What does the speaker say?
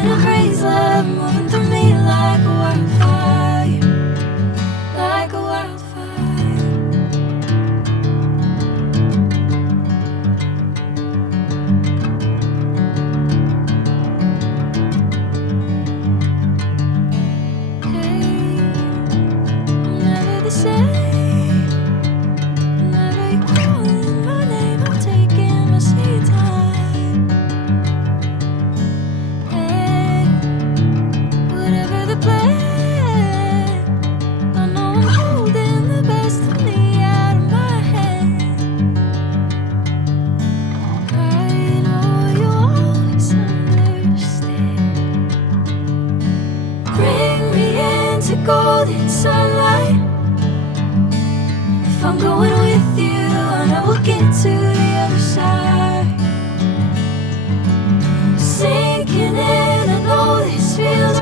in a haze, love moving through me like a wildfire, like a wildfire. Hey, I'm never the same. Whenever you're calling my name, I'm taking my sweet time. Hey, whatever the plan, I know I'm holding the best of me out of my hand. I know you always understand. Bring me into golden sunlight. If I'm going with you, I know we'll get to the other side. Sinking in, I know this feels